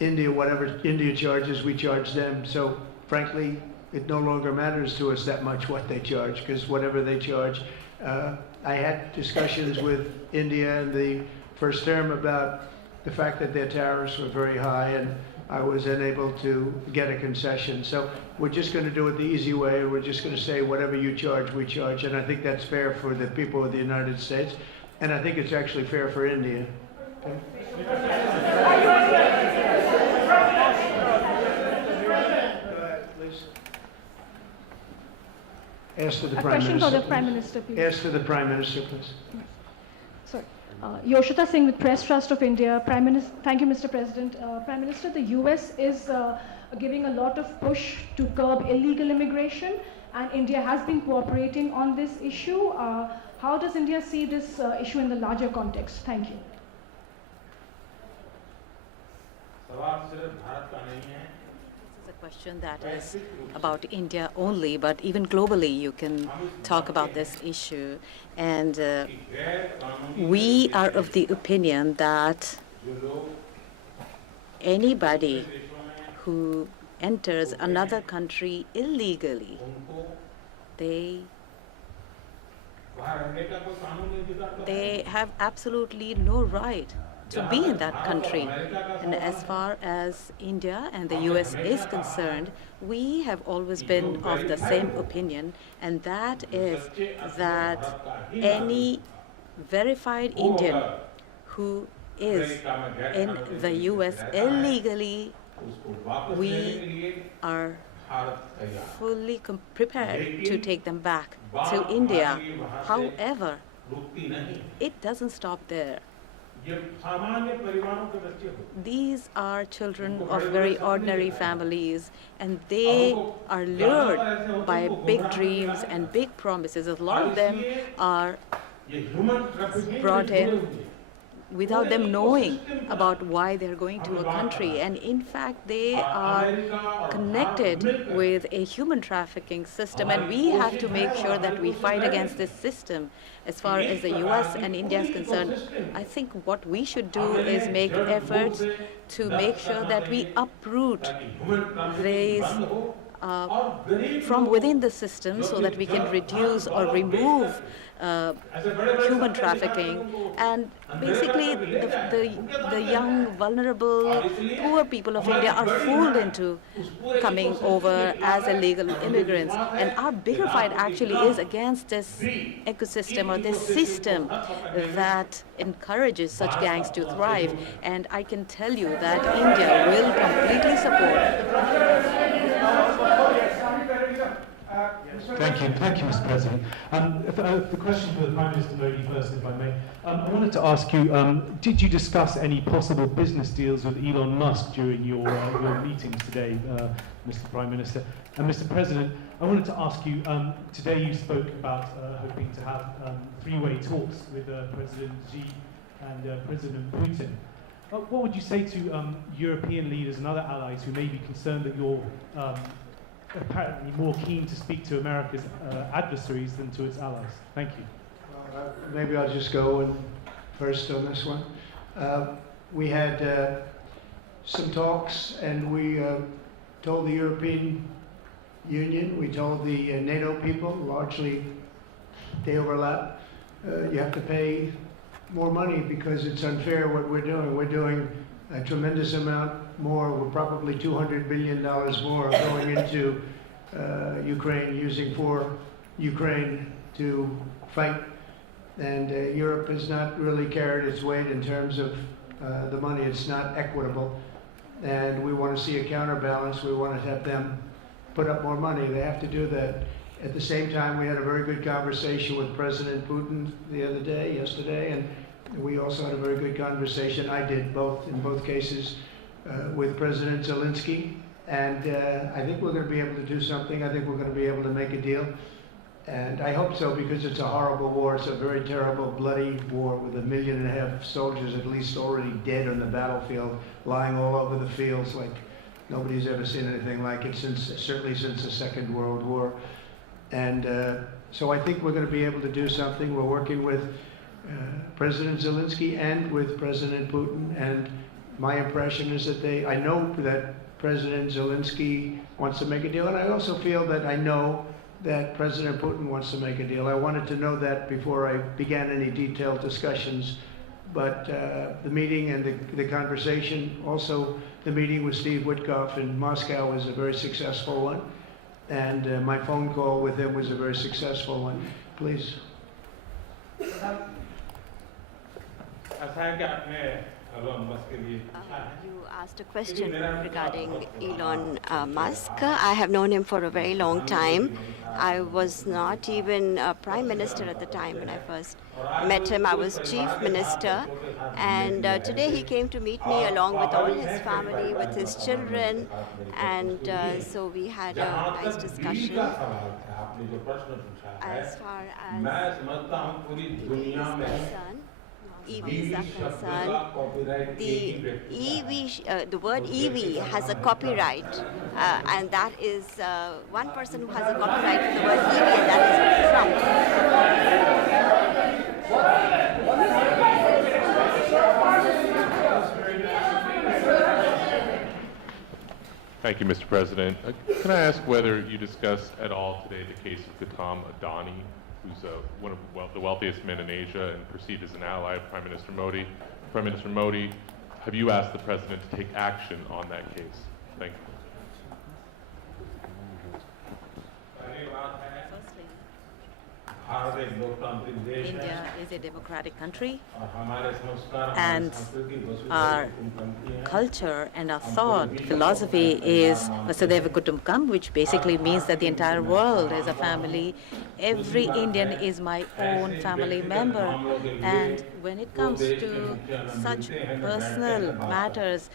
India. Whatever India charges, we charge them. So frankly, it no longer matters to us that much what they charge, because whatever they charge, I had discussions with India in the first term about the fact that their tariffs were very high, and I was unable to get a concession. So we're just going to do it the easy way. We're just going to say whatever you charge, we charge. And I think that's fair for the people of the United States. And I think it's actually fair for India. Ask to the Prime question Minister. for the Prime Minister, please. Ask to the Prime Minister, please. Sorry. Yoshita Singh with Press Trust of India. Prime Minister, thank you, Mr. President. Prime Minister, the US is giving a lot of push to curb illegal immigration, and India has been cooperating on this issue. How does India see this issue in the larger context? Thank you. This is a question that is about India only, but even globally you can talk about this issue. And we are of the opinion that anybody who enters another country illegally, they have absolutely no right to be in that country. And as far as India and the US is concerned, we have always been of the same opinion, and that is that any verified Indian who is in the US illegally, we are fully prepared to take them back to India. However, it doesn't stop there. These are children of very ordinary families, and they are lured by big dreams and big promises. A lot of them are brought in without them knowing about why they're going to a country. And in fact, they are connected with a human trafficking system, and we have to make sure that we fight against this system. As far as the US and India is concerned, I think what we should do is make efforts to make sure that we uproot these from within the system, so that we can reduce or remove human trafficking, and basically the young, vulnerable, poor people of India are fooled into coming over as illegal immigrants. And our bigger fight actually is against this ecosystem or this system that encourages such gangs to thrive. And I can tell you that India will completely support. Thank you, Mr. President. The question for the Prime Minister Modi first, if I may. I wanted to ask you, did you discuss any possible business deals with Elon Musk during your meetings today, Mr. Prime Minister? And Mr. President, I wanted to ask you, today you spoke about hoping to have three-way talks with President Xi and President Putin. What would you say to European leaders and other allies who may be concerned that you're apparently more keen to speak to America's adversaries than to its allies? Thank you. Maybe I'll just go in first on this one. We had some talks, and we told the European Union, we told the NATO people, largely they overlap, you have to pay more money because it's unfair what we're doing. We're doing a tremendous amount more. We're probably $200 billion more going into Ukraine, using for Ukraine to fight. And Europe has not really carried its weight in terms of the money. It's not equitable. And we want to see a counterbalance. We want to have them put up more money. They have to do that. At the same time, we had a very good conversation with President Putin yesterday, and we also had a very good conversation. I did in both cases, with President Zelensky. And I think we're going to be able to do something. I think we're going to be able to make a deal. And I hope so, because it's a horrible war. It's a very terrible, bloody war with 1.5 million soldiers at least already dead on the battlefield, lying all over the fields like nobody's ever seen anything like it, certainly since the Second World War. And so I think we're going to be able to do something. We're working with President Zelensky and with President Putin. And my impression is that I know that President Zelensky wants to make a deal. And I also feel that I know that President Putin wants to make a deal. I wanted to know that before I began any detailed discussions. But the meeting and the conversation, also the meeting with Steve Witkoff in Moscow, was a very successful one. And my phone call with him was a very successful one. Please. You asked a question regarding Elon Musk. I have known him for a very long time. I was not even a prime minister at the time when I first met him. I was chief minister. And today he came to meet me along with all his family, with his children. And so we had a nice discussion. As far as EVs are concerned, the word EV has a copyright, and that is one person who has a copyright for the word EV, and that is Trump. Thank you, Mr. President. Can I ask whether you discussed at all today the case of Gautam Adani, who's one of the wealthiest men in Asia and perceived as an ally of Prime Minister Modi. Prime Minister Modi, have you asked the President to take action on that case? Thank you. India is a democratic country, and our culture and our thought philosophy is Vasudhaiva Kutumbakam, which basically means that the entire world is a family. Every Indian is my own family member. And when it comes to such personal matters,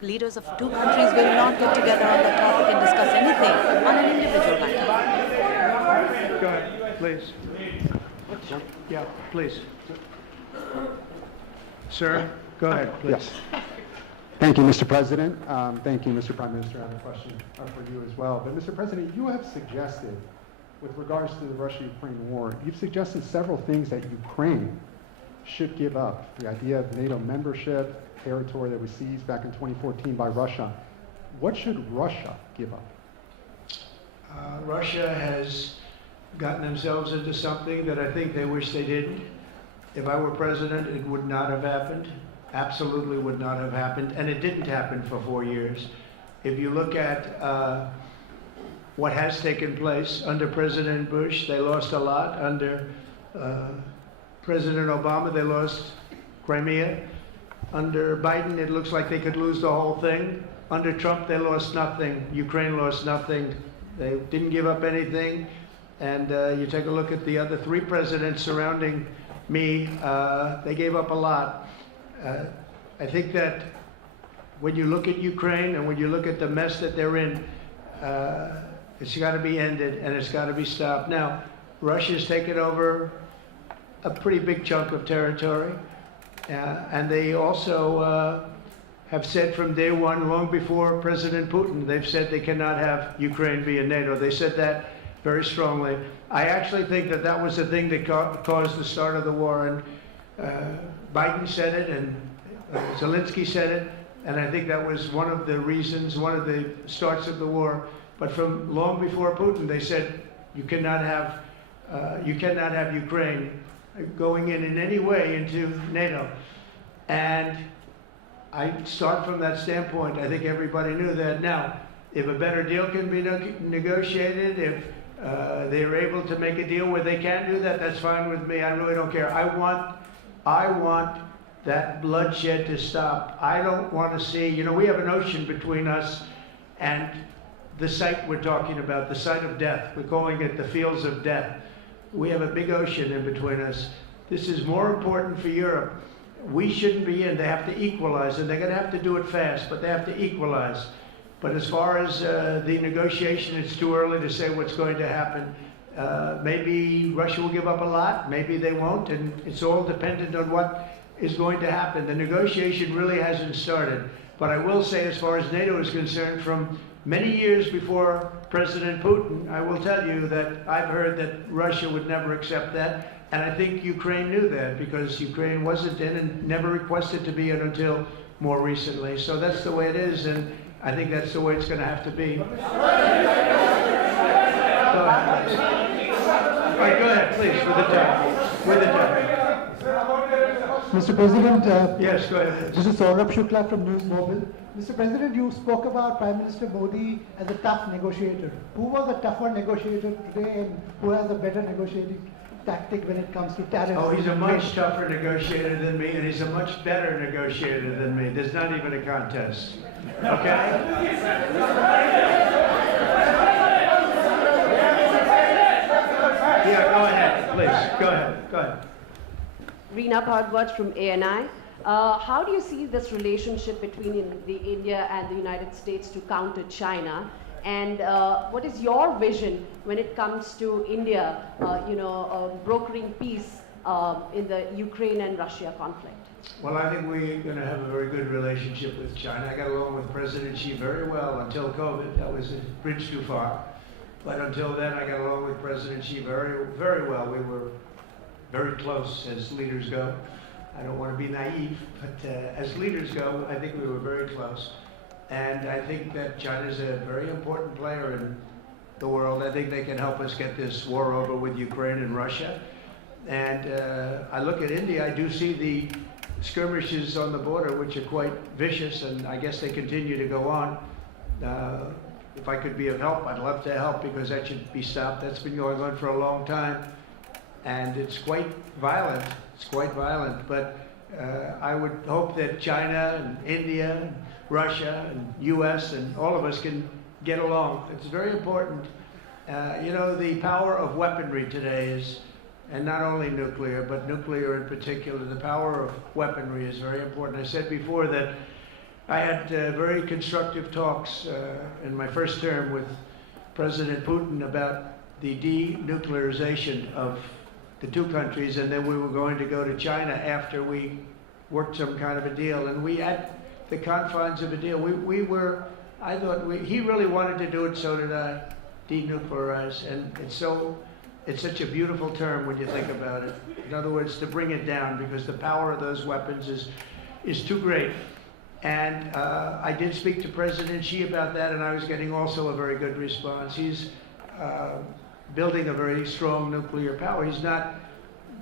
leaders of two countries will not get together on that topic and discuss anything on an individual matter. Go ahead. Please. Yeah, please. Sir, go ahead, please. Yes. Thank you, Mr. President. Thank you, Mr. Prime Minister. I have a question for you as well. But, Mr. President, you have suggested, with regards to the Russia-Ukraine war, you've suggested several things that Ukraine should give up. The idea of NATO membership, territory that was seized back in 2014 by Russia. What should Russia give up? Russia has gotten themselves into something that I think they wish they didn't. If I were president, it would not have happened. Absolutely would not have happened. And it didn't happen for 4 years. If you look at what has taken place under President Bush, they lost a lot. Under President Obama, they lost Crimea. Under Biden, it looks like they could lose the whole thing. Under Trump, they lost nothing. Ukraine lost nothing. They didn't give up anything. And you take a look at the other 3 presidents surrounding me, they gave up a lot. I think that when you look at Ukraine and when you look at the mess that they're in, it's got to be ended and it's got to be stopped. Now, Russia's taken over a pretty big chunk of territory, and they also have said from day one, long before President Putin, they've said they cannot have Ukraine be in NATO. They said that very strongly. I actually think that that was the thing that caused the start of the war, and Biden said it, and Zelensky said it, and I think that was one of the reasons, one of the starts of the war. But from long before Putin, they said you cannot have Ukraine going in any way into NATO. And I start from that standpoint. I think everybody knew that. Now, if a better deal can be negotiated, if they're able to make a deal where they can do that, that's fine with me. I really don't care. I want that bloodshed to stop. I don't want to see, you know, we have an ocean between us and the site we're talking about, the site of death. We're calling it the fields of death. We have a big ocean in between us. This is more important for Europe. We shouldn't be in. They have to equalize, and they're going to have to do it fast, but they have to equalize. But as far as the negotiation, it's too early to say what's going to happen. Maybe Russia will give up a lot, maybe they won't, and it's all dependent on what is going to happen. The negotiation really hasn't started. But I will say, as far as NATO is concerned, from many years before President Putin, I will tell you that I've heard that Russia would never accept that. And I think Ukraine knew that, because Ukraine wasn't in and never requested to be in until more recently. So that's the way it is, and I think that's the way it's going to have to be. Go ahead, please, with the time. With the time. Mr. President, yes, go ahead. This is Saurabh Shukla from News Mobile. Mr. President, you spoke about Prime Minister Modi as a tough negotiator. Who was a tougher negotiator today, and who has a better negotiating tactic when it comes to tariffs? Oh, he's a much tougher negotiator than me, and he's a much better negotiator than me. There's not even a contest. Okay? Yeah, go ahead, please. Go ahead. Go ahead. Reena Bhagwat from ANI. How do you see this relationship between India and the United States to counter China? And what is your vision when it comes to India, brokering peace in the Ukraine and Russia conflict? Well, I think we're going to have a very good relationship with China. I got along with President Xi very well until COVID. That was a bridge too far. But until then, I got along with President Xi very, very well. We were very close as leaders go. I don't want to be naive, but as leaders go, I think we were very close. And I think that China's a very important player in the world. I think they can help us get this war over with Ukraine and Russia. And I look at India, I do see the skirmishes on the border, which are quite vicious, and I guess they continue to go on. If I could be of help, I'd love to help, because that should be stopped. That's been going on for a long time. And it's quite violent. It's quite violent. But I would hope that China and India and Russia and U.S. and all of us can get along. It's very important. The power of weaponry today is, and not only nuclear, but nuclear in particular, the power of weaponry is very important. I said before that I had very constructive talks in my first term with President Putin about the denuclearization of the two countries, and then we were going to go to China after we worked some kind of a deal. And we had the confines of a deal. He really wanted to do it, so did I, denuclearize. And it's such a beautiful term when you think about it. In other words, to bring it down, because the power of those weapons is too great. And I did speak to President Xi about that, and I was getting also a very good response. He's building a very strong nuclear power. He's not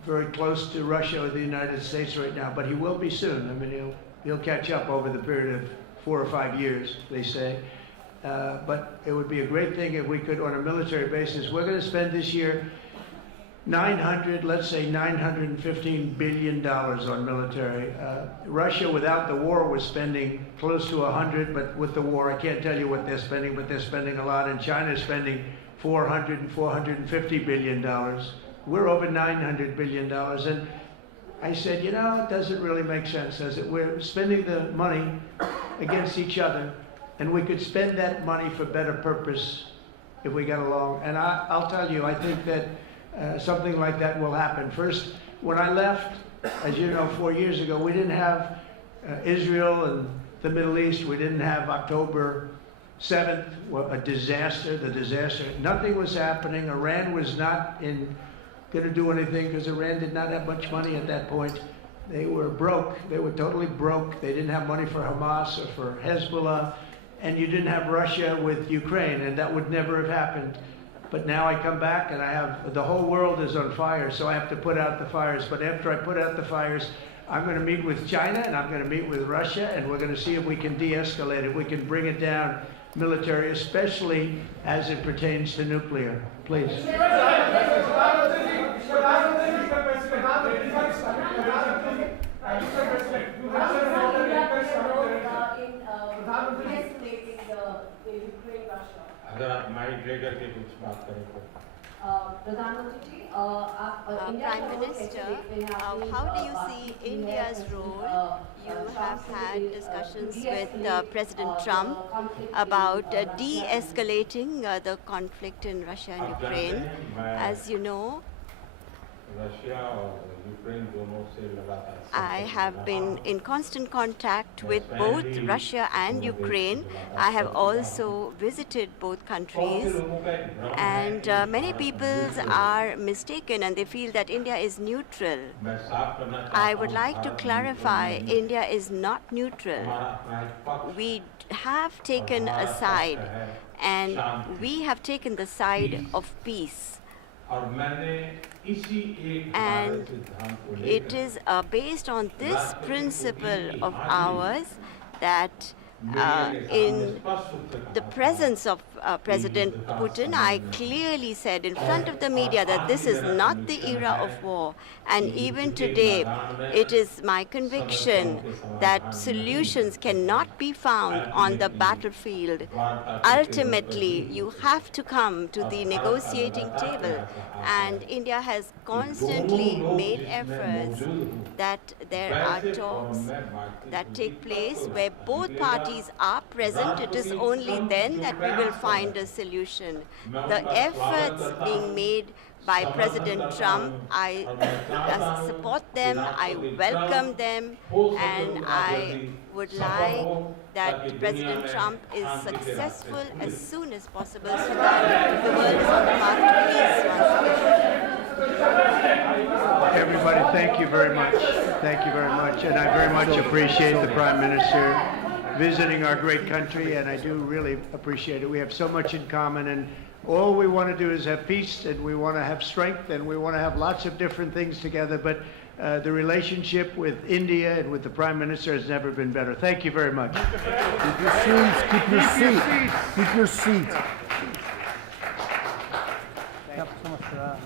very close to Russia or the United States right now, but he will be soon. I mean, he'll catch up over the period of 4 or 5 years, they say. But it would be a great thing if we could, on a military basis. We're going to spend this year let's say $915 billion on military. Russia, without the war, was spending close to 100, but with the war, I can't tell you what they're spending, but they're spending a lot. And China is spending $400 and $450 billion. We're over $900 billion. And I said, you know, it doesn't really make sense, does it? We're spending the money against each other, and we could spend that money for better purpose if we got along. And I'll tell you, I think that something like that will happen. First, when I left, as you know, 4 years ago, we didn't have Israel and the Middle East. We didn't have October 7th, a disaster, the disaster. Nothing was happening. Iran was not going to do anything because Iran did not have much money at that point. They were broke. They were totally broke. They didn't have money for Hamas or for Hezbollah. And you didn't have Russia with Ukraine, and that would never have happened. But now I come back and the whole world is on fire, so I have to put out the fires. But after I put out the fires, I'm going to meet with China and I'm going to meet with Russia, and we're going to see if we can de-escalate it. We can bring it down military, especially as it pertains to nuclear. Please. Prime Minister, how do you see India's role? You have had discussions with President Trump about de-escalating the conflict in Russia and Ukraine. As you know, I have been in constant contact with both Russia and Ukraine. I have also visited both countries, and many people are mistaken and they feel that India is neutral. I would like to clarify, India is not neutral. We have taken a side, and we have taken the side of peace. And it is based on this principle of ours that in the presence of President Putin, I clearly said in front of the media that this is not the era of war. And even today, it is my conviction that solutions cannot be found on the battlefield. Ultimately, you have to come to the negotiating table. And India has constantly made efforts that there are talks that take place where both parties are present. It is only then that we will find a solution. The efforts being made by President Trump, I support them, I welcome them, and I would like that President Trump is successful as soon as possible so that the world is on the path to peace once again. Everybody, thank you very much. Thank you very much. And I very much appreciate the Prime Minister visiting our great country, and I do really appreciate it. We have so much in common, and all we want to do is have peace, and we want to have strength, and we want to have lots of different things together, but the relationship with India and with the Prime Minister has never been better. Thank you very much. Keep your seats, keep your seats, keep your seats. Thank you so much for that.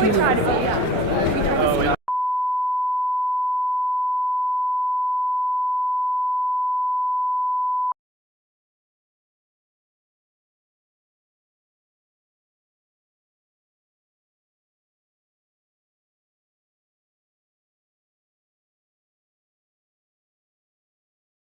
We try to be, yeah.